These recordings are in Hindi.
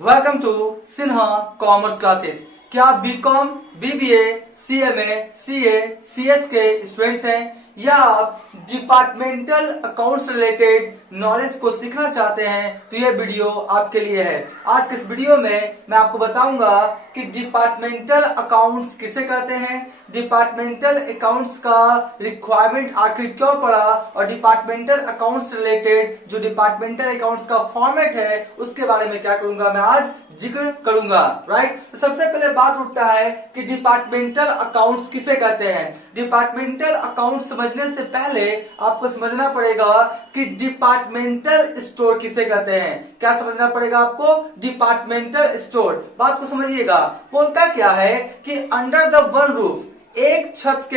Welcome to Sinha commerce classes. क्या आप BCom, BBA, CMA, CA, CS के स्टूडेंट्स हैं या आप डिपार्टमेंटल अकाउंट्स रिलेटेड नॉलेज को सीखना चाहते हैं तो ये वीडियो आपके लिए है। आज के इस वीडियो में मैं आपको बताऊंगा कि डिपार्टमेंटल अकाउंट्स किसे कहते हैं, डिपार्टमेंटल अकाउंट्स का रिक्वायरमेंट आखिर क्यों पड़ा और डिपार्टमेंटल अकाउंट्स रिलेटेड जो डिपार्टमेंटल अकाउंट्स का फॉर्मेट है उसके बारे में क्या करूंगा मैं आज जिक्र करूंगा। राइट, तो सबसे पहले बात उठता है कि डिपार्टमेंटल अकाउंट्स किसे कहते हैं। डिपार्टमेंटल अकाउंट्स समझने से पहले आपको समझना पड़ेगा कि डिपार्टमेंटल स्टोर किसे कहते हैं। क्या समझना पड़ेगा आपको? Departmental store. बात को समझिएगा, बोलता क्या है कि अंडर द वन रूफ, एक छत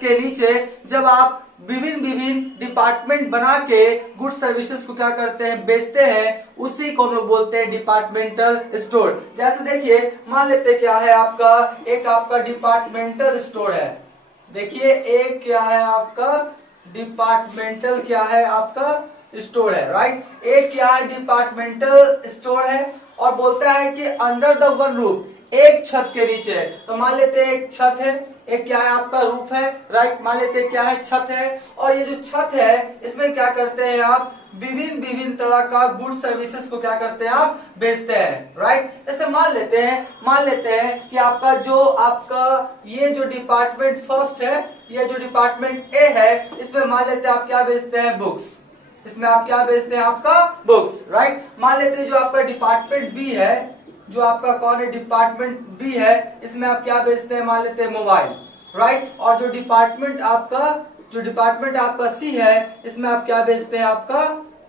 के नीचे जब आप विभिन्न विभिन्न डिपार्टमेंट बना के गुड सर्विसेज को क्या करते हैं, बेचते हैं, उसी को हम लोग बोलते हैं डिपार्टमेंटल स्टोर। जैसे देखिए, मान लेते क्या है आपका, एक आपका डिपार्टमेंटल स्टोर है। देखिए एक क्या है आपका डिपार्टमेंटल क्या है आपका स्टोर है। राइट, एक क्या है डिपार्टमेंटल स्टोर है और बोलता है कि अंडर द वन रूफ, एक छत के नीचे। तो मान लेते हैं एक छत है, एक क्या है आपका रूफ है। राइट, मान लेते हैं क्या है छत है और ये जो छत है इसमें क्या करते हैं आप, विभिन्न विभिन्न तरह का गुड सर्विसेज को क्या करते हैं आप, बेचते हैं। राइट, जैसे मान लेते हैं कि आपका ये जो डिपार्टमेंट फर्स्ट है, ये जो डिपार्टमेंट ए है, इसमें मान लेते हैं आप क्या बेचते हैं, बुक्स। इसमें आप क्या बेचते हैं, आपका बुक्स। राइट, मान लेते हैं जो आपका डिपार्टमेंट बी है, जो आपका कौन है, डिपार्टमेंट बी है, इसमें आप क्या बेचते हैं, मान लेते हैं मोबाइल। राइट, और जो डिपार्टमेंट आपका सी है, इसमें आप क्या बेचते हैं, आपका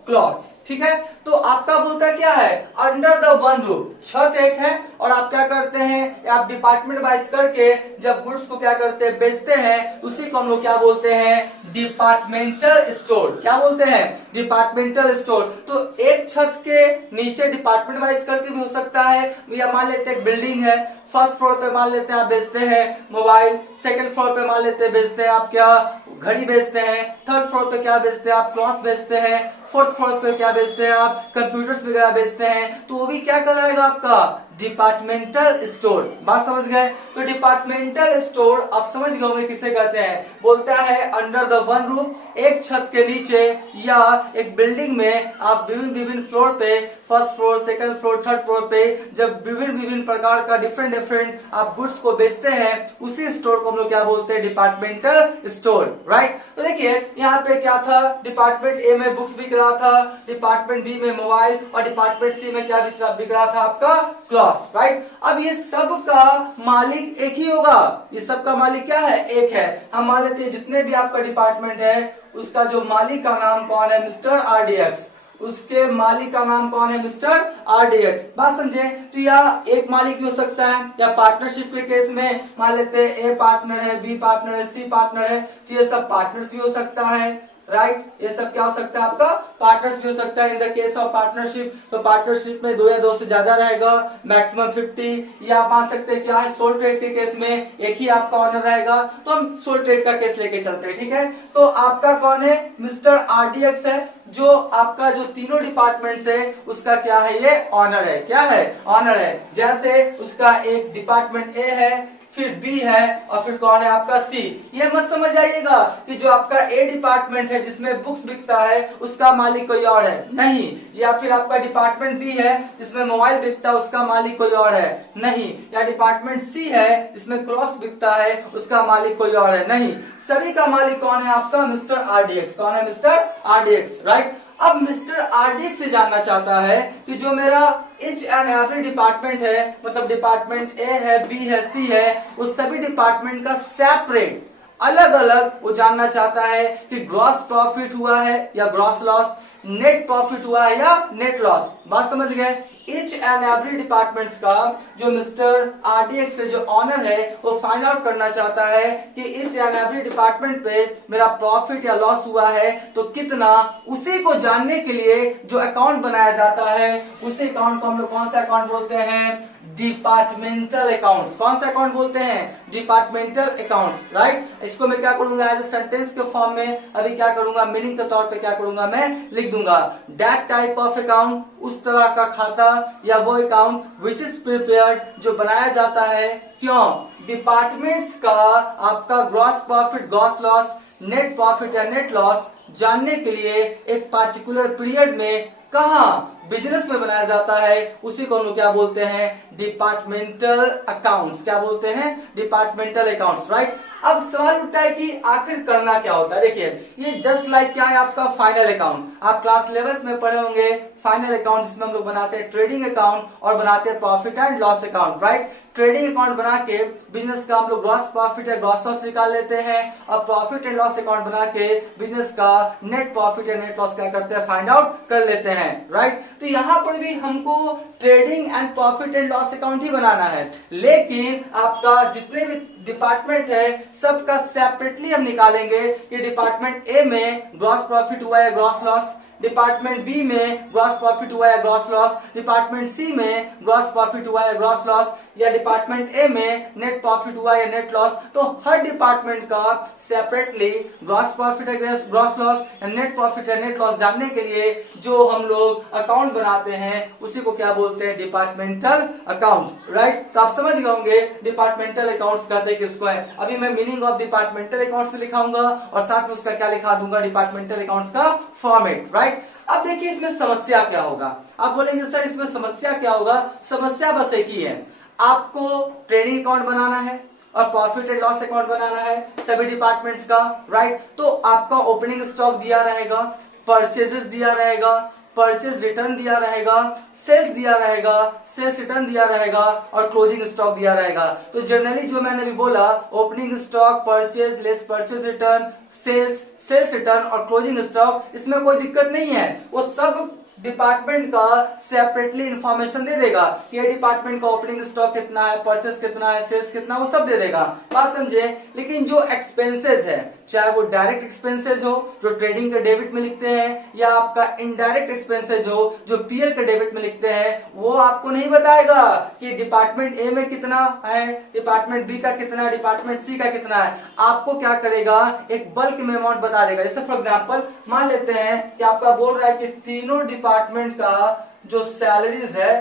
क्लॉथ्स। ठीक है, तो आपका बोलता क्या है, अंडर द वन रूफ, छत एक है और आप क्या करते हैं, आप डिपार्टमेंट वाइज करके जब गुड्स को क्या करते हैं, बेचते हैं, उसी को हम लोग क्या बोलते हैं, डिपार्टमेंटल स्टोर। क्या बोलते हैं, डिपार्टमेंटल स्टोर। तो एक छत के नीचे डिपार्टमेंट वाइज करके भी हो सकता है, या मान लेते हैं एक बिल्डिंग है, फर्स्ट फ्लोर पे मान लेते हैं आप बेचते हैं मोबाइल, सेकंड फ्लोर पे मान लेते हैं बेचते हैं आप क्या, घड़ी बेचते हैं, थर्ड फ्लोर पे क्या बेचते हैं आप, क्लॉथ्स बेचते हैं, फोर्थ फ्लोर पे क्या बेचते हैं आप, कंप्यूटर्स वगैरह बेचते हैं। तो वो भी क्या कहलाएगा आपका, डिपार्टमेंटल स्टोर। बात समझ गए? तो डिपार्टमेंटल स्टोर आप समझ गए होंगे किसे कहते हैं। बोलता है अंडर द वन रूफ, एक छत के नीचे या एक बिल्डिंग में आप विभिन्न विभिन्न फ्लोर पे, first floor, second floor, third floor पे जब विभिन्न विभिन्न प्रकार का डिफरेंट आप गुड्स को बेचते हैं, उसी स्टोर को हम लोग क्या बोलते हैं, डिपार्टमेंटल स्टोर। राइट, तो देखिए यहाँ पे क्या था, डिपार्टमेंट ए में बुक्स बिक रहा था, डिपार्टमेंट बी में मोबाइल और डिपार्टमेंट सी में क्या बिक रहा था, आपका क्लॉथ। राइट, अब ये सब का मालिक एक ही होगा, ये सब का मालिक क्या है, एक है। हम मान लेते हैं जितने भी आपका डिपार्टमेंट है उसका जो मालिक का नाम कौन है, मिस्टर आरडीएक्स। उसके मालिक का नाम कौन है, मिस्टर आरडीएक्स। बात समझे? तो या एक मालिक भी हो सकता है, या पार्टनरशिप के केस में मान लेते हैं ए पार्टनर है, बी पार्टनर है, सी पार्टनर है, तो ये सब पार्टनर्स भी हो सकता है। राइट, ये सब क्या हो सकता है, आपका पार्टनर्स भी हो सकता है in the case of partnership. तो पार्टनरशिप में दो या दो से ज्यादा रहेगा, मैक्सिमम 50। या आप मान सकते हैं क्या है, सोल ट्रेड के केस में एक ही आपका ऑनर रहेगा। तो हम सोल ट्रेड का केस लेके चलते हैं। ठीक है, तो आपका कौन है, मिस्टर आरडीएक्स है, जो आपका जो तीनों डिपार्टमेंट है उसका क्या है, ये ऑनर है। क्या है, ऑनर है। जैसे उसका एक डिपार्टमेंट ए है, फिर बी है और फिर कौन है आपका सी। ये मत समझ आइएगा कि जो आपका ए डिपार्टमेंट है जिसमें बुक्स बिकता है उसका मालिक कोई और है, नहीं। या फिर आपका डिपार्टमेंट बी है जिसमें मोबाइल बिकता है, उसका मालिक कोई और है, नहीं। या डिपार्टमेंट सी है जिसमें क्लॉथ्स बिकता है, उसका मालिक कोई और है, नहीं। सभी का मालिक कौन है, आपका मिस्टर आरडीएक्स। कौन है, मिस्टर आरडीएक्स। राइट, अब मिस्टर आरडीएक्स से जानना चाहता है कि जो मेरा ईच एंड एवरी डिपार्टमेंट है, मतलब डिपार्टमेंट ए है, बी है, सी है, उस सभी डिपार्टमेंट का सेपरेट अलग अलग वो जानना चाहता है कि ग्रॉस प्रॉफिट हुआ है या ग्रॉस लॉस, नेट प्रॉफिट हुआ है या नेट लॉस। बात समझ गए? ईच एंड एवरी डिपार्टमेंट्स का जो मिस्टर आरडीएक्स से जो ऑनर है वो फाइंड आउट करना चाहता है कि ईच एंड एवरी डिपार्टमेंट पे मेरा प्रॉफिट या लॉस हुआ है तो कितना। उसी को जानने के लिए जो अकाउंट बनाया जाता है, उसी अकाउंट को हम लोग कौन सा अकाउंट बोलते हैं, डिपार्टमेंटल अकाउंट्स। कौन सा अकाउंट बोलते हैं, डिपार्टमेंटल अकाउंट्स। राइट, इसको मैं क्या करूंगा, एज ए सेंटेंस के फॉर्म में अभी क्या करूंगा, मीनिंग के तौर पे क्या करूंगा, मैं लिख दूंगा दैट टाइप ऑफ अकाउंट, उस तरह का खाता या वो अकाउंट विच इज प्रिपेयर्ड, जो बनाया जाता है। क्यों? डिपार्टमेंट्स का आपका gross profit gross loss, net profit या नेट लॉस जानने के लिए एक पार्टिकुलर पीरियड में कहा बिजनेस में बनाया जाता है, उसी को हम लोग क्या बोलते हैं? Departmental accounts. क्या बोलते हैं? Departmental accounts, right. अब सवाल उठता है कि आखिर करना क्या होता है। देखिए, ये जस्ट लाइक क्या है आपका फाइनल अकाउंट। आप क्लास 11th में पढ़े होंगे फाइनल अकाउंट, जिसमें हम लोग बनाते हैं ट्रेडिंग अकाउंट और बनाते हैं profit and loss account, right. Trading account बना के बिजनेस का हम लोग ग्रॉस प्रॉफिट या ग्रॉस लॉस निकाल लेते हैं, और प्रॉफिट एंड लॉस अकाउंट बना के बिजनेस का नेट प्रॉफिट या नेट लॉस क्या करते हैं? फाइंड आउट कर लेते हैं, राइट। तो यहाँ पर भी हमको trading and profit and loss account ही बनाना है, लेकिन आपका जितने भी डिपार्टमेंट है सबका सेपरेटली हम निकालेंगे कि डिपार्टमेंट ए में ग्रॉस प्रॉफिट हुआ है ग्रॉस लॉस, डिपार्टमेंट बी में ग्रॉस प्रॉफिट हुआ है ग्रॉस लॉस, डिपार्टमेंट सी में ग्रॉस प्रॉफिट हुआ है ग्रॉस लॉस, या डिपार्टमेंट ए में नेट प्रॉफिट हुआ है नेट लॉस। तो हर डिपार्टमेंट का सेपरेटली ग्रॉस प्रॉफिट है ग्रॉस लॉस या नेट प्रॉफिट है नेट लॉस जानने के लिए जो हम लोग अकाउंट बनाते हैं उसी को क्या बोलते हैं? Departmental accounts, right. तो आप समझ गए होंगे डिपार्टमेंटल अकाउंट्स कहते हैं किसको है। अभी मैं मीनिंग ऑफ डिपार्टमेंटल अकाउंट्स लिखाऊंगा और साथ में उसका क्या लिखा दूंगा? डिपार्टमेंटल अकाउंट्स का फॉर्मेट, राइट। अब देखिए इसमें समस्या क्या होगा। आप बोलेंगे सर इसमें समस्या क्या होगा? समस्या बस एक ही है, आपको ट्रेडिंग अकाउंट बनाना है और प्रॉफिट एंड लॉस अकाउंट बनाना है सभी डिपार्टमेंट्स का, राइट। तो आपका ओपनिंग स्टॉक दिया रहेगा, परचेजेस दिया रहेगा, परचेज रिटर्न दिया रहेगा, सेल्स दिया रहेगा, सेल्स रिटर्न दिया रहेगा और क्लोजिंग स्टॉक दिया रहेगा। तो जनरली जो मैंने अभी बोला opening stock, purchase less purchase return, sales return और क्लोजिंग स्टॉक, इसमें कोई दिक्कत नहीं है। वो सब डिपार्टमेंट का सेपरेटली इंफॉर्मेशन दे देगा कि ये डिपार्टमेंट का ओपनिंग स्टॉक कितना है, परचेस कितना है, सेल्स कितना, वो सब दे देगा, बात समझे। लेकिन जो एक्सपेंसेस है, चाहे वो डायरेक्ट एक्सपेंसेस हो जो ट्रेडिंग के डेबिट में लिखते हैं, या आपका इनडायरेक्ट एक्सपेंसेस हो जो पीएल के डेबिट में लिखते हैं, वो आपको नहीं बताएगा कि डिपार्टमेंट ए में कितना है, डिपार्टमेंट बी का कितना है, डिपार्टमेंट सी का कितना है। आपको क्या करेगा? एक बल्क में अमाउंट बता देगा। जैसे फॉर एग्जाम्पल मान लेते हैं कि आपका बोल रहा है कि तीनों डिपार्टमेंट का जो सैलरीज है,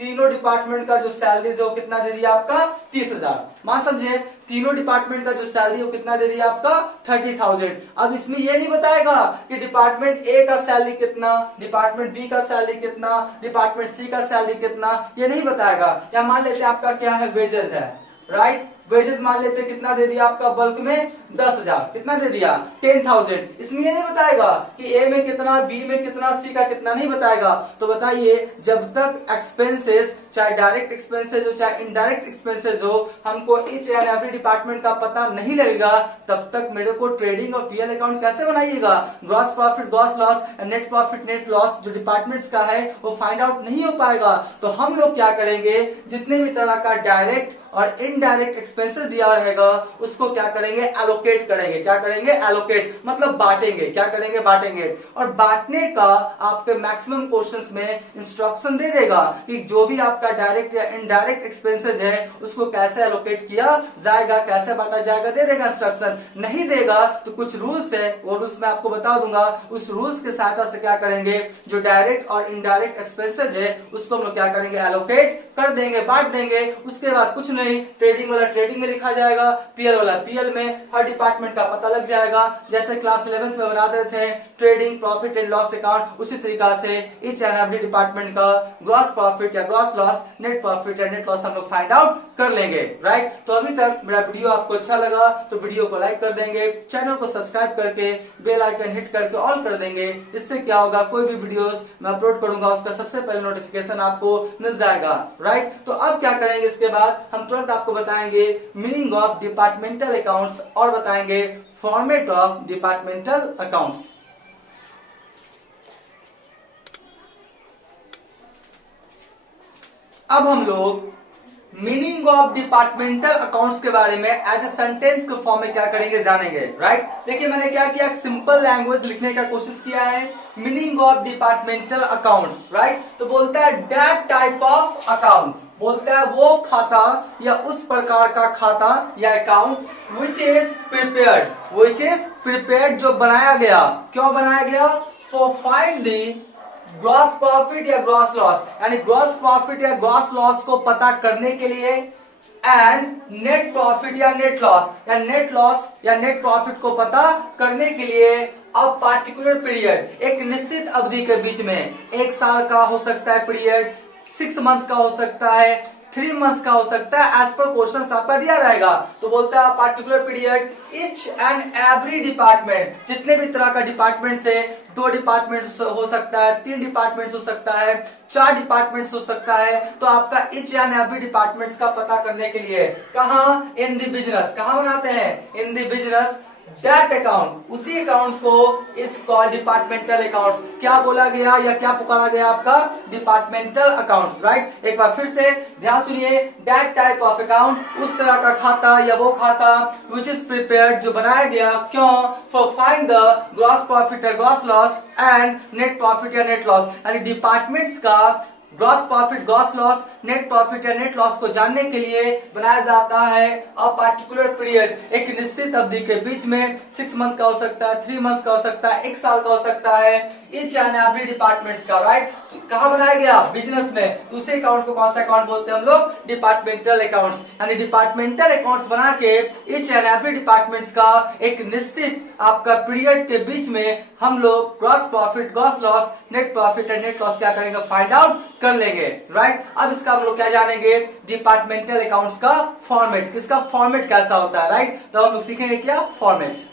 तीनों डिपार्टमेंट का जो सैलरीज है वो कितना दे दिया आपका? 30,000। मान समझे तीनों डिपार्टमेंट का जो सैलरी है वो कितना दे दिया आपका? 30,000। अब इसमें ये नहीं बताएगा कि डिपार्टमेंट ए का सैलरी कितना, डिपार्टमेंट बी का सैलरी कितना, डिपार्टमेंट सी का सैलरी कितना, ये नहीं बताएगा। या मान लेते आपका क्या है? वेजेस है, राइट। वेजेस मान लेते कितना दे दिया आपका? बल्क में 10,000। कितना दे दिया? 10,000। इसमें ये नहीं बताएगा कि ए में कितना, बी में कितना, सी का कितना, नहीं बताएगा। तो बताइए जब तक एक्सपेंसेस, चाहे डायरेक्ट एक्सपेंसेस हो चाहे इनडायरेक्ट एक्सपेंसेस हो, हमको ईच एंड एवरी डिपार्टमेंट का पता नहीं लगेगा, तब तक मेरे को ट्रेडिंग और पीएल अकाउंट कैसे बनाइएगा? Gross profit gross loss, net profit net loss जो डिपार्टमेंट्स का है वो फाइंड आउट नहीं हो पाएगा। तो हम लोग क्या करेंगे? जितने भी तरह का डायरेक्ट और इनडायरेक्ट एक्सपेंसेस दिया रहेगा उसको क्या करेंगे? एलोकेट करेंगे। क्या करेंगे? एलोकेट मतलब बांटेंगे। क्या करेंगे? बांटेंगे। और बांटने का आपके मैक्सिमम क्वेश्चंस में इंस्ट्रक्शन दे देगा कि जो भी आपका डायरेक्ट या इनडायरेक्ट एक्सपेंसेस है उसको कैसे एलोकेट किया जाएगा, कैसे बांटा जाएगा, दे देगा इंस्ट्रक्शन। नहीं देगा तो कुछ रूल्स है, वो रूल्स मैं आपको बता दूंगा। उस रूल्स की सहायता से क्या करेंगे? जो डायरेक्ट और इनडायरेक्ट एक्सपेंसेस है उसको हम लोग क्या करेंगे? एलोकेट कर देंगे, बांट देंगे। उसके बाद कुछ नहीं, ट्रेडिंग वाला ट्रेडिंग में लिखा जाएगा, पीएल वाला पीएल में, हर डिपार्टमेंट का पता लग जाएगा। जैसे क्लास 11th में बनाते थे trading profit and loss account, उसी तरीका से ईच एंड एवरी डिपार्टमेंट का ग्रॉस प्रॉफिट या ग्रॉस लॉस, नेट प्रॉफिट या नेट लॉस हम लोग फाइंड आउट कर लेंगे, राइट। तो अभी तक मेरा वीडियो आपको अच्छा लगा तो वीडियो को लाइक कर देंगे, चैनल को सब्सक्राइब करके बेल आइकन हिट करके ऑल कर देंगे। इससे क्या होगा? कोई भी वीडियोस मैं अपलोड करूंगा उसका सबसे पहले नोटिफिकेशन आपको मिल जाएगा, राइट। तो अब क्या करेंगे? इसके बाद हम तुरंत आपको बताएंगे मीनिंग ऑफ डिपार्टमेंटल अकाउंट्स और बताएंगे फॉर्मेट ऑफ डिपार्टमेंटल अकाउंट्स। अब हम लोग मीनिंग ऑफ डिपार्टमेंटल अकाउंट्स के बारे में एज ए सेंटेंस के फॉर्म में क्या करेंगे? जानेंगे, राइट। देखिए मैंने क्या किया? सिंपल लैंग्वेज लिखने का कोशिश किया है। Meaning of departmental accounts, right. तो बोलता है दैट टाइप ऑफ अकाउंट, बोलता है वो खाता या उस प्रकार का खाता या अकाउंट विच इज प्रिपेयर्ड जो बनाया गया। क्यों बनाया गया? For find the gross profit या ग्रॉस लॉस, यानी ग्रॉस प्रॉफिट या ग्रॉस लॉस को पता करने के लिए, एंड नेट प्रॉफिट या नेट लॉस, या नेट लॉस या नेट प्रॉफिट को पता करने के लिए अब पार्टिकुलर पीरियड, एक निश्चित अवधि के बीच में, 1 साल का हो सकता है पीरियड, 6 मंथ का हो सकता है, 3 मंथ्स का हो सकता है, एज पर क्वेश्चन आपका दिया रहेगा। तो बोलता है particular period each and every department, जितने भी तरह का डिपार्टमेंट है, 2 डिपार्टमेंट हो सकता है, 3 डिपार्टमेंट हो सकता है, 4 डिपार्टमेंट हो सकता है, तो आपका ईच एंड एवरी डिपार्टमेंट का पता करने के लिए कहाँ, इन द बिजनेस, कहाँ बनाते हैं, in the business, that account, उसी अकाउंट को इस कॉल्ड डिपार्टमेंटल अकाउंट्स, क्या बोला गया या क्या पुकारा गया आपका, डिपार्टमेंटल अकाउंट्स, राइट। एक बार फिर से ध्यान सुनिए, दैट टाइप ऑफ अकाउंट, उस तरह का खाता या वो खाता विच इज प्रिपेयर्ड, जो बनाया गया, क्यों, for find the gross profit या gross loss and net profit या नेट लॉस, यानी डिपार्टमेंट्स का gross profit gross loss, net profit या नेट लॉस को जानने के लिए बनाया जाता है अ पार्टिकुलर पीरियड, एक निश्चित अवधि के बीच में, 6 मंथ का हो सकता है, 3 मंथ का हो सकता है, 1 साल का हो सकता है, ईच एंड एवरी डिपार्टमेंट्स का, राइट। तो कहाँ बनाया गया, बिजनेस में। दूसरे अकाउंट को कौन सा अकाउंट बोलते हैं हम लोग, डिपार्टमेंटल अकाउंट्स, यानी डिपार्टमेंटल अकाउंट्स बना के ईच एंड एवरी डिपार्टमेंट्स का एक निश्चित आपका पीरियड के बीच में हम लोग gross profit gross loss, net profit and net loss क्या करेंगे, फाइंड आउट कर लेंगे, राइट। अब इसका हम लोग क्या जानेंगे, डिपार्टमेंटल अकाउंट्स का फॉर्मेट, किसका फॉर्मेट कैसा होता है, राइट। तो हम लोग सीखेंगे क्या, फॉर्मेट।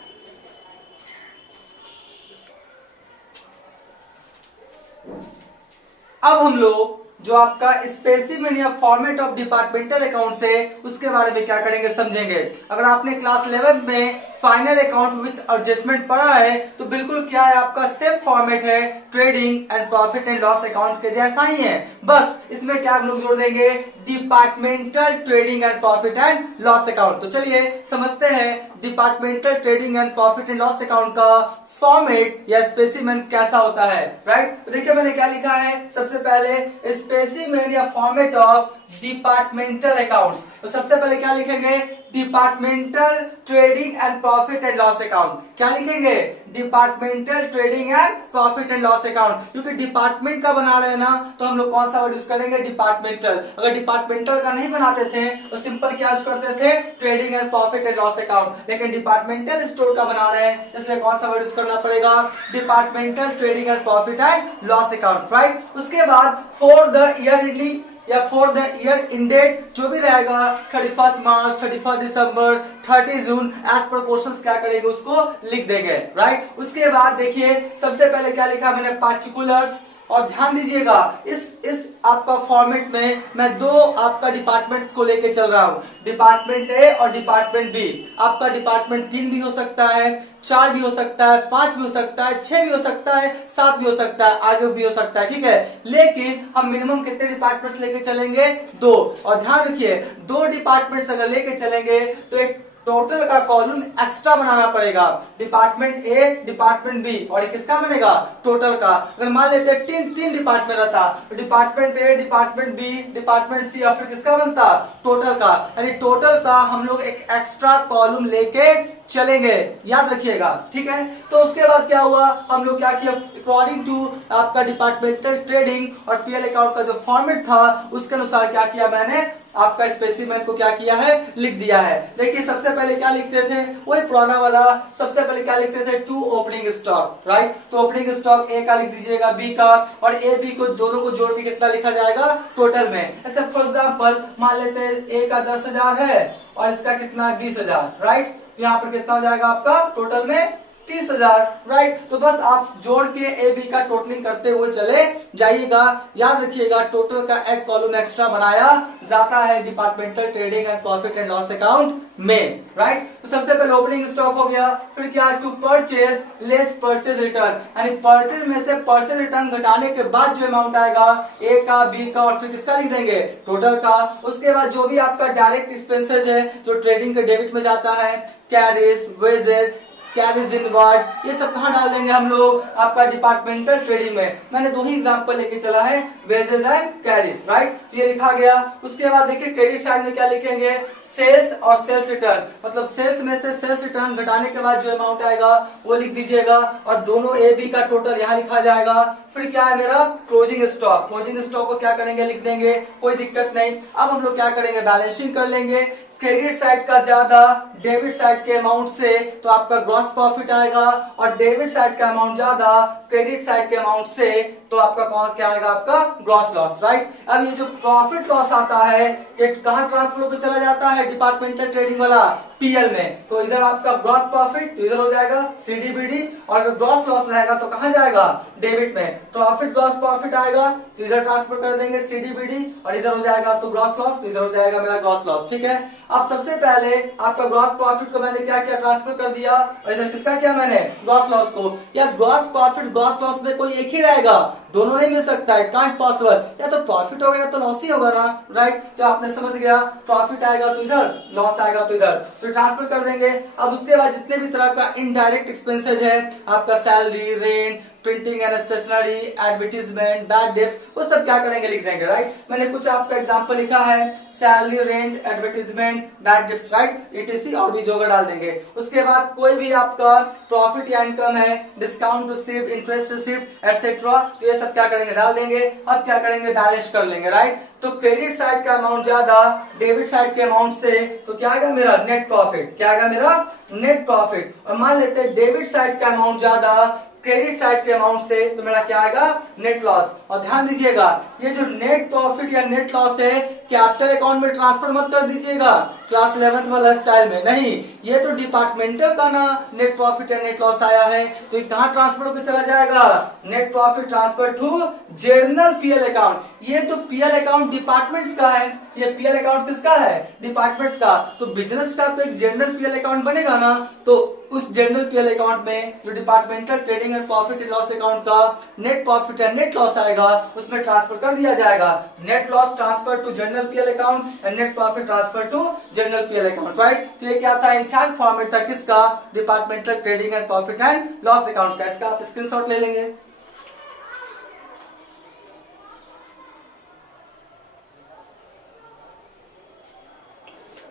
अब हम लोग जो आपका स्पेसिमेन या फॉर्मेट ऑफ डिपार्टमेंटल अकाउंट है उसके बारे में क्या करेंगे, समझेंगे। अगर आपने क्लास 11 में फाइनल अकाउंट विद एडजस्टमेंट पढ़ा है तो बिल्कुल क्या है, आपका सेम फॉर्मेट है, trading and profit and loss account के जैसा ही है, बस इसमें क्या हम लोग जोड़ देंगे, departmental trading and profit and loss account. तो चलिए समझते हैं departmental trading and profit and loss account का फॉर्मेट या स्पेसिमेन कैसा होता है, राइट। तो देखिए मैंने क्या लिखा है, सबसे पहले स्पेसिमेन या फॉर्मेट ऑफ डिपार्टमेंटल अकाउंट्स। तो सबसे पहले क्या लिखेंगे, departmental trading and profit and loss account. क्या लिखेंगे, departmental trading and profit and loss account, क्योंकि डिपार्टमेंट का बना रहे हैं ना, तो हम लोग कौन सा वर्ड यूज करेंगे, डिपार्टमेंटल। अगर डिपार्टमेंटल का नहीं बनाते थे तो सिंपल क्या यूज करते थे, trading and profit and loss account. लेकिन डिपार्टमेंटल स्टोर का बना रहे हैं इसलिए कौन सा वर्ड यूज करना पड़ेगा, departmental trading and profit and loss account, right. उसके बाद फॉर द ईयर एंडिंग या फॉर द ईयर इंडेड जो भी रहेगा, 31 मार्च, 31 दिसंबर, 30 जून, एज पर क्वेश्चंस क्या करेंगे उसको लिख देंगे, राइट। उसके बाद देखिए सबसे पहले क्या लिखा मैंने, पार्टिकुलर्स। और ध्यान दीजिएगा इस आपका फॉर्मेट में मैं 2 आपका डिपार्टमेंट्स को लेके चल रहा हूँ, डिपार्टमेंट ए और डिपार्टमेंट बी। आपका डिपार्टमेंट 3 भी हो सकता है, 4 भी हो सकता है, 5 भी हो सकता है, 6 भी हो सकता है, 7 भी हो सकता है, आगे भी हो सकता है, ठीक है। लेकिन हम मिनिमम कितने डिपार्टमेंट्स लेके चलेंगे, 2। और ध्यान रखिए 2 डिपार्टमेंट्स अगर लेके चलेंगे तो एक टोटल का कॉलम एक्स्ट्रा बनाना पड़ेगा, डिपार्टमेंट ए डिपार्टमेंट बी, और किसका बनेगा, टोटल का। अगर मान लेते हैं 3 डिपार्टमेंट रहता तो department A department B department सी, और फिर किसका बनता, टोटल का। यानी टोटल का हम लोग एक एक्स्ट्रा कॉलम लेके चलेंगे, याद रखिएगा, ठीक है। तो उसके बाद क्या हुआ, हम लोग क्या किया, अकॉर्डिंग टू आपका डिपार्टमेंटल ट्रेडिंग और पीएल अकाउंट का जो फॉर्मेट था उसके अनुसार क्या किया मैंने, आपका स्पेसिमेन को क्या किया है, लिख दिया है। देखिए सबसे पहले क्या लिखते थे, वही पुराना वाला, सबसे पहले क्या लिखते थे, 2 ओपनिंग स्टॉक, राइट। तो ओपनिंग स्टॉक ए का लिख दीजिएगा, बी का, और ए बी को दोनों को जोड़ के कितना लिखा जाएगा टोटल में। ऐसे फॉर एग्जाम्पल मान लेते हैं ए का 10,000 है और इसका कितना 20,000, राइट। यहाँ पर कितना हो जाएगा आपका टोटल में 30,000, राइट। तो बस आप जोड़ के ए बी का टोटलिंग करते हुए चले जाइएगा। याद रखिएगा टोटल का एक कॉलम एक्स्ट्रा बनाया जाता है departmental trading and profit and loss account में, राइट। तो सबसे पहले ओपनिंग स्टॉक हो गया, फिर क्या, to purchase less purchase return, यानी परचेज में से परचेज रिटर्न घटाने के बाद जो अमाउंट आएगा ए का, बी का, और फिर किसका लिख देंगे, टोटल का। उसके बाद जो भी आपका डायरेक्ट एक्सपेंसेस है जो ट्रेडिंग के डेबिट में जाता है, कैरिज, वेजेस, कैरिज इनवर्ड, ये सब कहाँ डाल देंगे हम लोग, आपका डिपार्टमेंटल ट्रेडिंग में। मैंने दो ही एग्जांपल लेके चला है, वेजेस एंड कैरिज, राइट। ये लिखा गया। उसके बाद देखिए क्रेडिट साइड में क्या लिखेंगे, सेल्स और सेल्स रिटर्न, मतलब सेल्स में से सेल्स रिटर्न घटाने के बाद जो अमाउंट आएगा वो लिख दीजिएगा, और दोनों ए बी का टोटल यहाँ लिखा जाएगा। फिर क्या है मेरा क्लोजिंग स्टॉक, क्लोजिंग स्टॉक को क्या करेंगे, लिख देंगे, कोई दिक्कत नहीं। अब हम लोग क्या करेंगे, बैलेंसिंग कर लेंगे। क्रेडिट साइड का ज्यादा डेबिट साइड के अमाउंट से तो आपका ग्रॉस प्रॉफिट आएगा, और डेबिट साइड का अमाउंट ज्यादा क्रेडिट साइड के अमाउंट से तो आपका कौन क्या आएगा, आपका ग्रॉस लॉस, राइट। अब ये जो प्रॉफिट लॉस आता है ये कहाँ ट्रांसफर होकर चला जाता है, डिपार्टमेंटल ट्रेडिंग वाला पीएल में। तो इधर आपका ग्रॉस प्रॉफिट तो इधर हो जाएगा सीडीबीडी, और अगर ग्रॉस लॉस रहेगा तो कहाँ जाएगा, डेबिट में। प्रॉफिट ग्रॉस प्रॉफिट आएगा तो इधर ट्रांसफर कर देंगे सीडीबीडी, और इधर हो जाएगा तो ग्रॉस लॉस, तो इधर हो जाएगा मेरा ग्रॉस लॉस, ठीक है। अब सबसे पहले आपका ग्रॉस प्रॉफिट को मैंने क्या किया, ट्रांसफर कर दिया, और इधर किसका किया मैंने, ग्रॉस लॉस को। या ग्रॉस प्रॉफिट ग्रॉस लॉस में कोई एक ही रहेगा, दोनों नहीं मिल सकता है, कांट पॉसिबल। या तो प्रॉफिट होगा या तो लॉस ही होगा ना, राइट। तो आपने समझ गया, प्रॉफिट आएगा तो इधर, लॉस आएगा तो इधर, तो ट्रांसफर कर देंगे। अब उसके बाद जितने भी तरह का इनडायरेक्ट एक्सपेंसेस है, आपका salary, rent, printing and stationery, advertisement, bad debts, वो सब क्या करेंगे, लिख देंगे, राइट। मैंने कुछ आपका एग्जांपल लिखा है, salary, rent, advertisement, bad dates, right, etc और भी जोगर डाल देंगे। उसके बाद कोई भी आपका प्रॉफिट या इनकम है, discount received, interest received etcetera, तो ये सब क्या करेंगे, डाल देंगे। अब क्या करेंगे, बैलेंस कर लेंगे, राइट। तो क्रेडिट साइड का अमाउंट ज्यादा डेबिट साइड के अमाउंट से तो क्या आएगा मेरा, नेट प्रॉफिट, क्या आएगा मेरा, नेट प्रॉफिट। और मान लेते हैं डेबिट साइड का अमाउंट ज्यादा क्रेडिट साइड के अमाउंट से तो मेरा क्या आएगा, नेट लॉस। और ध्यान दीजिएगा, ये जो नेट प्रॉफिट या नेट लॉस है, कैपिटल अकाउंट में ट्रांसफर मत कर दीजिएगा क्लास 11th वाला स्टाइल में, नहीं। ये तो डिपार्टमेंटल का ना नेट प्रॉफिट या नेट लॉस आया है, तो ये कहाँ ट्रांसफर होकर चला जाएगा, net profit transfer to general PL account. ये तो पीएल अकाउंट डिपार्टमेंट्स का है, ये पीएल अकाउंट किसका है, डिपार्टमेंट्स का। तो बिजनेस का तो एक जनरल पीएल अकाउंट बनेगा ना, तो उस जनरल पीएल अकाउंट में जो departmental trading and profit and loss account का net profit and net loss आएगा, उसमें ट्रांसफर कर दिया जाएगा। Net loss transfer to general PL account and net profit transfer to general PL account, right. तो ये क्या था, इंटैक्ट फॉर्मेट था किसका, departmental trading and profit and loss account का। इसका आप स्क्रीनशॉट ले लेंगे।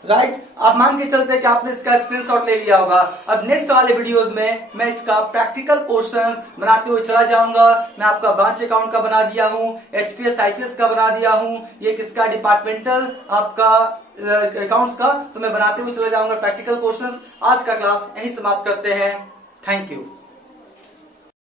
राइट, आप मान के चलते हैं कि आपने इसका स्क्रीनशॉट ले लिया होगा। अब नेक्स्ट वाले वीडियोस में मैं इसका प्रैक्टिकल क्वेश्चंस बनाते हुए चला जाऊंगा। मैं आपका ब्रांच अकाउंट का बना दिया हूँ, एचपीएस आईटीएस का बना दिया हूँ, ये किसका, डिपार्टमेंटल आपका अकाउंट्स का। तो मैं बनाते हुए चला जाऊंगा प्रैक्टिकल क्वेश्चंस। आज का क्लास यही समाप्त करते हैं। Thank you.